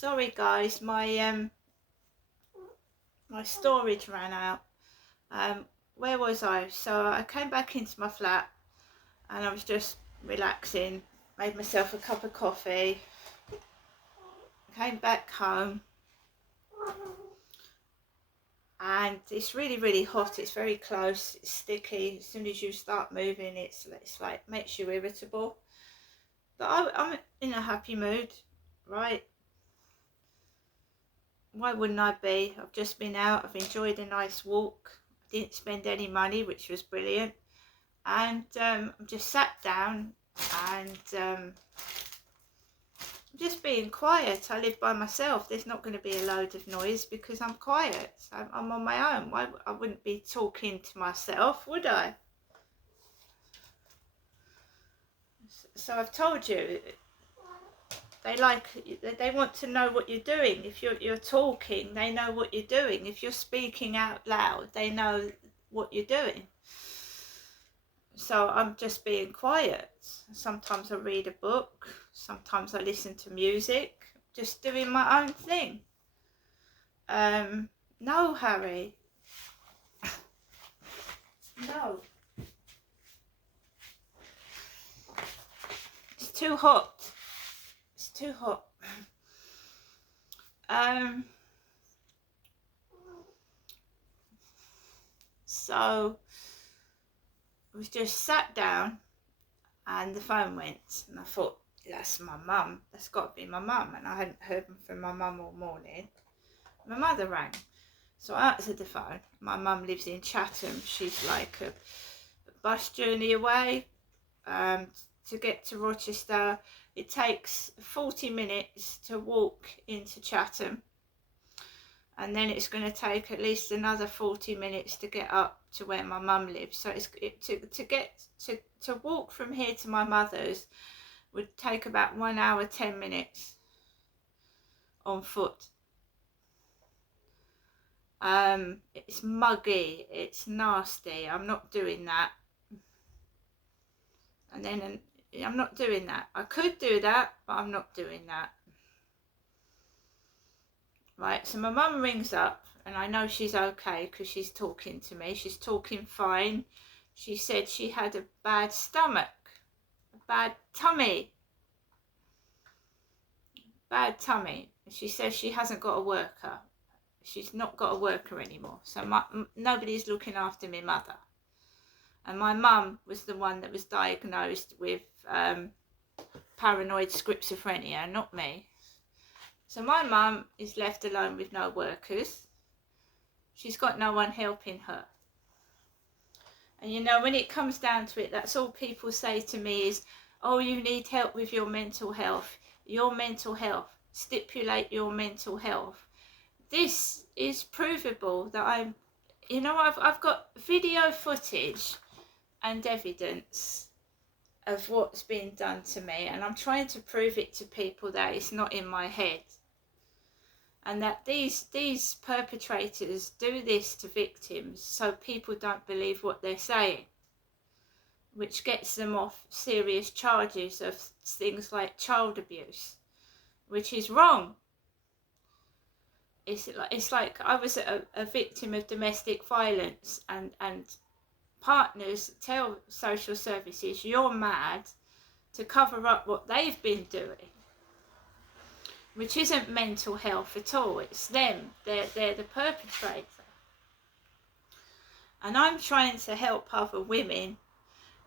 Sorry guys, my storage ran out. Where was I? So I came back into my flat and I was just relaxing, made myself a cup of coffee, came back home, and it's really hot. It's very close, it's sticky. As soon as you start moving, it's like makes you irritable. But I'm in a happy mood, right? Why wouldn't I be? I've just been out, I've enjoyed a nice walk, I didn't spend any money, which was brilliant. And I'm just sat down and I'm just being quiet. I live by myself. There's not going to be a load of noise because I'm quiet. I'm on my own. Why I wouldn't be talking to myself, would I? So I've told you, they want to know what you're doing. If you're talking, they know what you're doing. If you're speaking out loud, they know what you're doing. So I'm just being quiet. Sometimes I read a book, sometimes I listen to music, just doing my own thing. No, Harry. No. It's too hot. It's too hot. So I was just sat down and the phone went and I thought, that's my mum. That's got to be my mum. And I hadn't heard from my mum all morning. My mother rang. So I answered the phone. My mum lives in Chatham. She's like a bus journey away. To get to Rochester, it takes 40 minutes to walk into Chatham. And then it's going to take at least another 40 minutes to get up to where my mum lives. So to walk from here to my mother's would take about 1 hour 10 minutes on foot. It's muggy, it's nasty. I'm not doing that. And then I'm not doing that. I could do that, but I'm not doing that. Right, so my mum rings up and I know she's okay because she's talking to me. She's talking fine. She said she had a bad stomach, a bad tummy. Bad tummy. She says she hasn't got a worker. She's not got a worker anymore. So nobody's looking after my mother. And my mum was the one that was diagnosed with paranoid schizophrenia, not me. So my mum is left alone with no workers. She's got no one helping her. And you know, when it comes down to it, that's all people say to me is, oh, you need help with your mental health. Your mental health. Stipulate your mental health. This is provable that I've got video footage and evidence of what's been done to me, and I'm trying to prove it to people that it's not in my head. And that these perpetrators do this to victims so people don't believe what they're saying, which gets them off serious charges of things like child abuse, which is wrong. It's like I was a victim of domestic violence, and partners tell social services you're mad to cover up what they've been doing, which isn't mental health at all. It's them. They're the perpetrator. And I'm trying to help other women,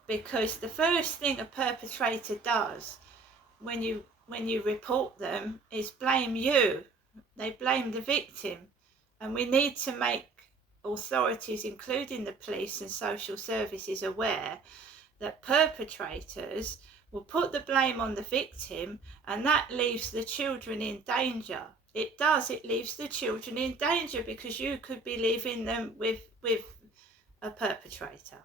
because the first thing a perpetrator does when you report them is blame you. They blame the victim. And we need to make authorities, including the police and social services, aware that perpetrators will put the blame on the victim, and that leaves the children in danger. It does. It leaves the children in danger because you could be leaving them with a perpetrator.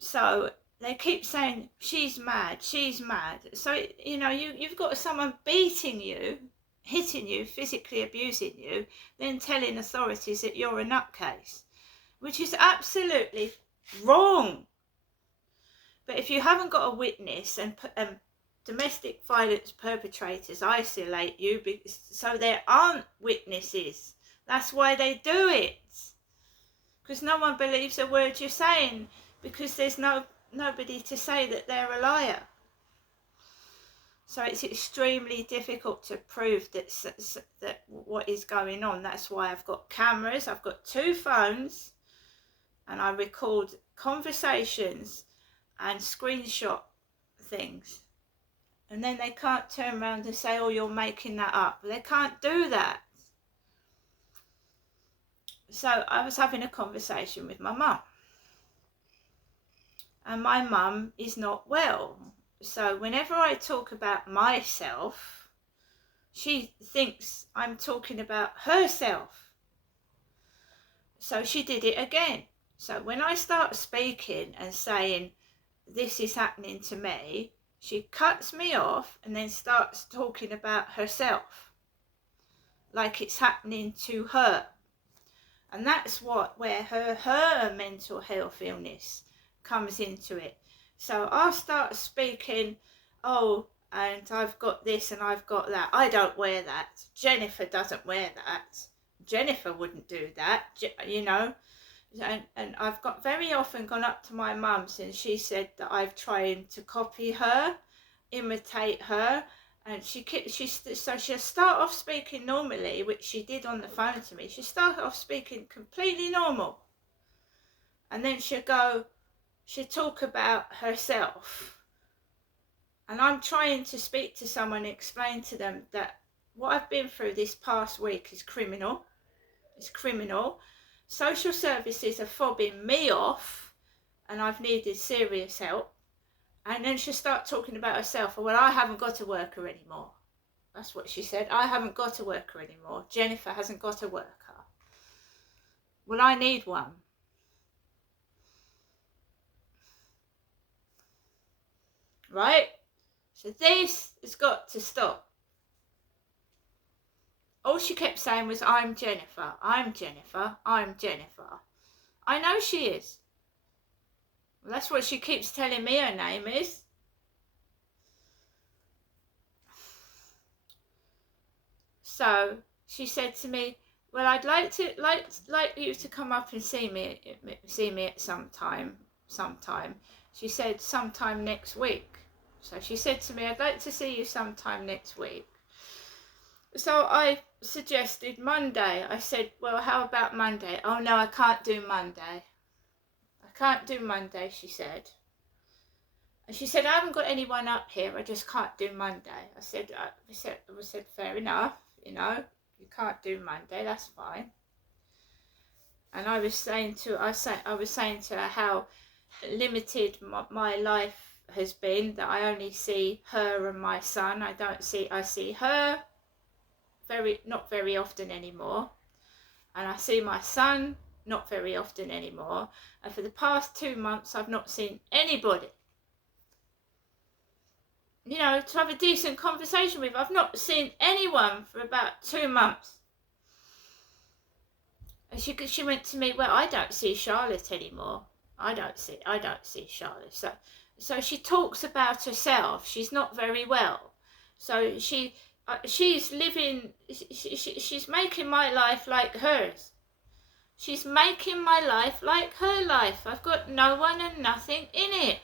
So they keep saying, she's mad, she's mad. So, you've got someone beating you, hitting you, physically abusing you, then telling authorities that you're a nutcase, which is absolutely wrong. But if you haven't got a witness and domestic violence perpetrators isolate you so there aren't witnesses. That's why they do it. Because no one believes a word you're saying, because there's nobody to say that they're a liar. So it's extremely difficult to prove that what is going on. That's why I've got cameras, I've got 2 phones, and I record conversations and screenshot things. And then they can't turn around and say, oh, you're making that up. They can't do that. So I was having a conversation with my mum. And my mum is not well. So whenever I talk about myself, she thinks I'm talking about herself. So she did it again. So when I start speaking and saying, this is happening to me, she cuts me off and then starts talking about herself, like it's happening to her. And that's where her mental health illness comes into it. So I'll start speaking, oh, and I've got this and I've got that. I don't wear that. Jennifer doesn't wear that. Jennifer wouldn't do that, you know. And I've got very often gone up to my mum since she said that I've tried to copy her, imitate her, and so she'll start off speaking normally, which she did on the phone to me. She'll start off speaking completely normal, and then she'll talk about herself. And I'm trying to speak to someone, explain to them that what I've been through this past week is criminal. It's criminal. Social services are fobbing me off, and I've needed serious help. And then she'll start talking about herself. Well, I haven't got a worker anymore. That's what she said. I haven't got a worker anymore. Jennifer hasn't got a worker. Well, I need one. Right? So this has got to stop. All she kept saying was, I'm Jennifer, I'm Jennifer, I'm Jennifer. I know she is. Well, that's what she keeps telling me her name is. So she said to me, well, I'd like you to come up and see me at sometime. She said sometime next week. So she said to me, I'd like to see you sometime next week. So I suggested Monday. I said, well, how about Monday? Oh, no, I can't do Monday. I can't do Monday, she said. And she said, I haven't got anyone up here. I just can't do Monday. I said, fair enough, you know. You can't do Monday, that's fine. And I was saying to her how limited my life has been, that I only see her and my son. I see her not very often anymore, and I see my son not very often anymore, and for the past 2 months I've not seen anybody, you know, to have a decent conversation with. I've not seen anyone for about 2 months. And she went to me, well, I don't see Charlotte anymore. I don't see Charlotte. So she talks about herself. She's not very well. So she's living, she's making my life like hers. She's making my life like her life. I've got no one and nothing in it.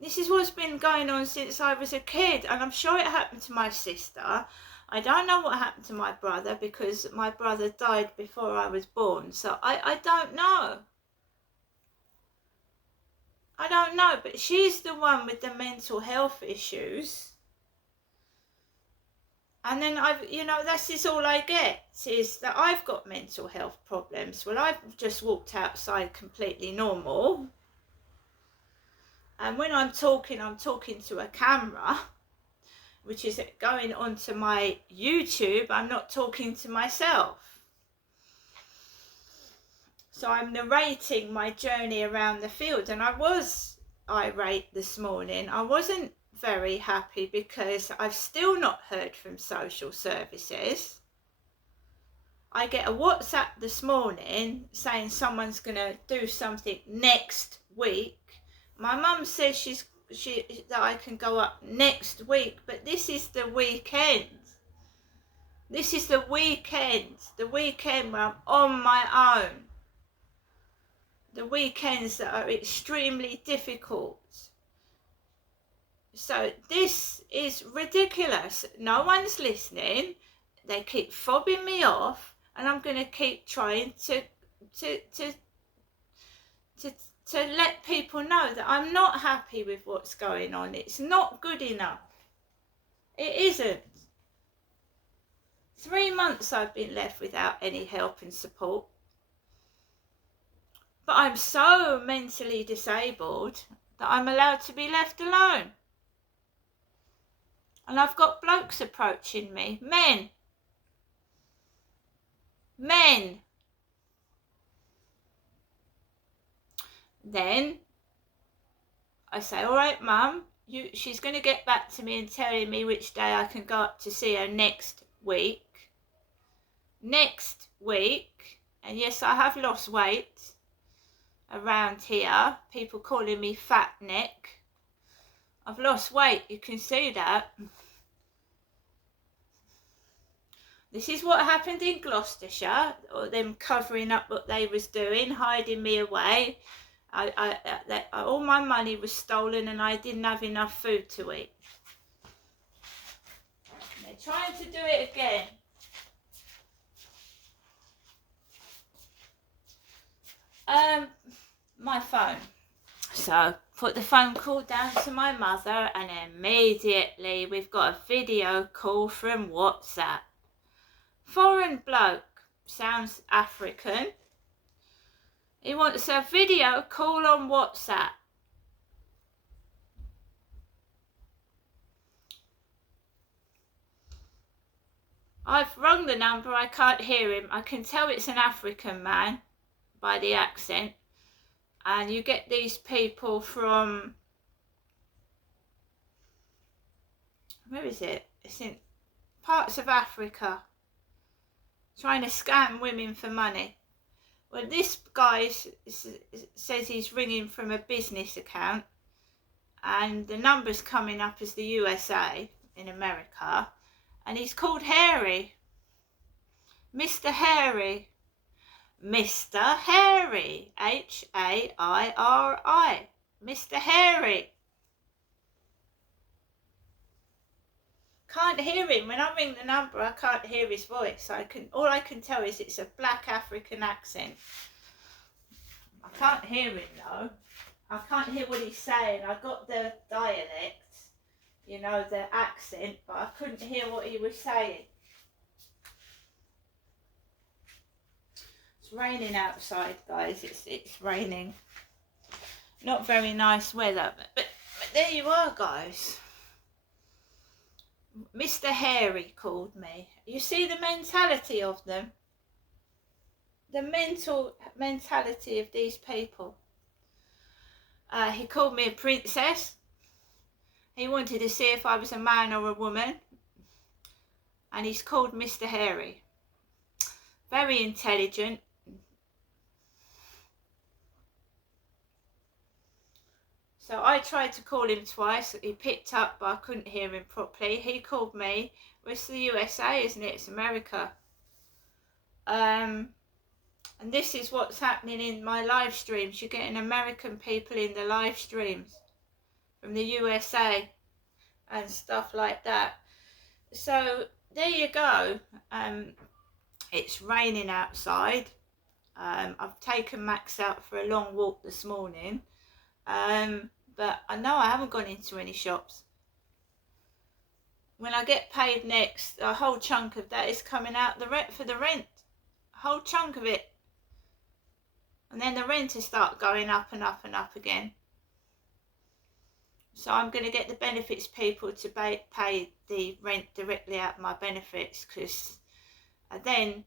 This is what's been going on since I was a kid, and I'm sure it happened to my sister. I don't know what happened to my brother, because my brother died before I was born, so I don't know. I don't know, but she's the one with the mental health issues. And then this is all I get, is that I've got mental health problems. Well, I've just walked outside completely normal. And when I'm talking to a camera, which is going onto my YouTube. I'm not talking to myself. So I'm narrating my journey around the field, and I was irate this morning. I wasn't very happy because I've still not heard from social services. I get a WhatsApp this morning saying someone's going to do something next week. My mum says she's that I can go up next week, but this is the weekend. This is the weekend where I'm on my own. The weekends that are extremely difficult. So this is ridiculous. No one's listening. They keep fobbing me off, and I'm going to keep trying to let people know that I'm not happy with what's going on. It's not good enough. It isn't. 3 months I've been left without any help and support. But I'm so mentally disabled that I'm allowed to be left alone. And I've got blokes approaching me. Men. Then I say, all right, Mum, she's going to get back to me and telling me which day I can go up to see her next week. And yes, I have lost weight around here. People calling me fat neck. I've lost weight, you can see that. This is what happened in Gloucestershire, or them covering up what they was doing, hiding me away. All my money was stolen and I didn't have enough food to eat. They're trying to do it again. My phone. So, put the phone call down to my mother, and immediately we've got a video call from WhatsApp. Foreign bloke, sounds African. He wants a video call on WhatsApp. I've rung the number, I can't hear him. I can tell it's an African man by the accent. And you get these people from, where is it? It's in parts of Africa, trying to scam women for money. Well, this guy says he's ringing from a business account, and the number's coming up as the USA in America, and he's called Hairy. Mr. Hairy. Mr. Hairy. H-A-I-R-I. Mr. Hairy. Can't hear him. When I ring the number, I can't hear his voice. All I can tell is it's a black African accent. I can't hear him though. I can't hear what he's saying. I got the dialect, you know, the accent, but I couldn't hear what he was saying. It's raining outside, guys. It's raining. Not very nice weather, but there you are, guys. Mr. Hairy called me. You see the mentality of them? The mentality of these people. He called me a princess. He wanted to see if I was a man or a woman. And he's called Mr. Hairy. Very intelligent. So I tried to call him twice. He picked up, but I couldn't hear him properly. He called me. Well, it's the USA, isn't it? It's America. And this is what's happening in my live streams. You're getting American people in the live streams from the USA and stuff like that. So there you go. It's raining outside. I've taken Max out for a long walk this morning. But I know I haven't gone into any shops. When I get paid next, a whole chunk of that is coming out for the rent. A whole chunk of it. And then the rent will start going up and up and up again. So I'm going to get the benefits people to pay the rent directly out of my benefits, because then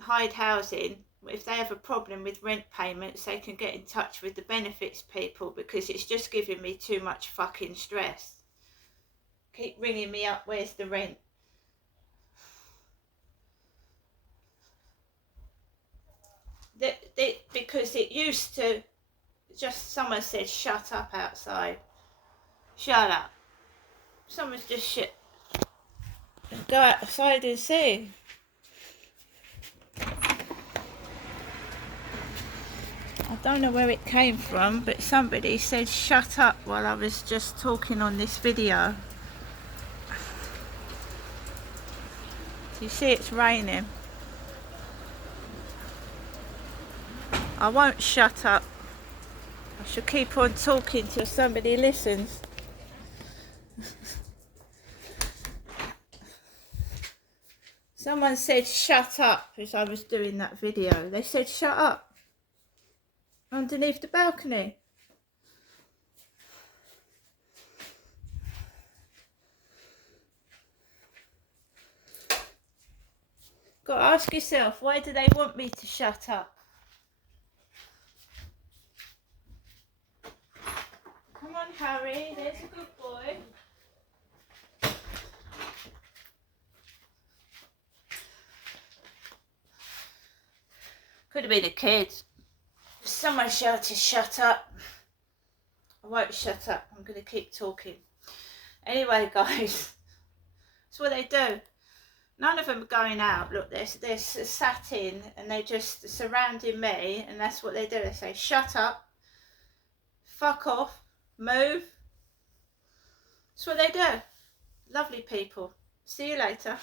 Hyde Housing, if they have a problem with rent payments, they can get in touch with the benefits people, because it's just giving me too much fucking stress. Keep ringing me up, where's the rent? Because it used to, just someone said shut up outside. Shut up. Someone's just shit. Go outside and see. I don't know where it came from, but somebody said shut up while I was just talking on this video. You see it's raining. I won't shut up. I shall keep on talking till somebody listens. Someone said shut up as I was doing that video. They said shut up underneath the balcony. Got to ask yourself, why do they want me to shut up? Come on, Harry, there's a good boy. Could have been a kid. Someone shouted shut up. I won't shut up, I'm going to keep talking. Anyway, guys, that's what they do. None of them are going out. Look, they're sat in and they're just surrounding me, and that's what they do. They say shut up, fuck off, move. That's what they do. Lovely people. See you later.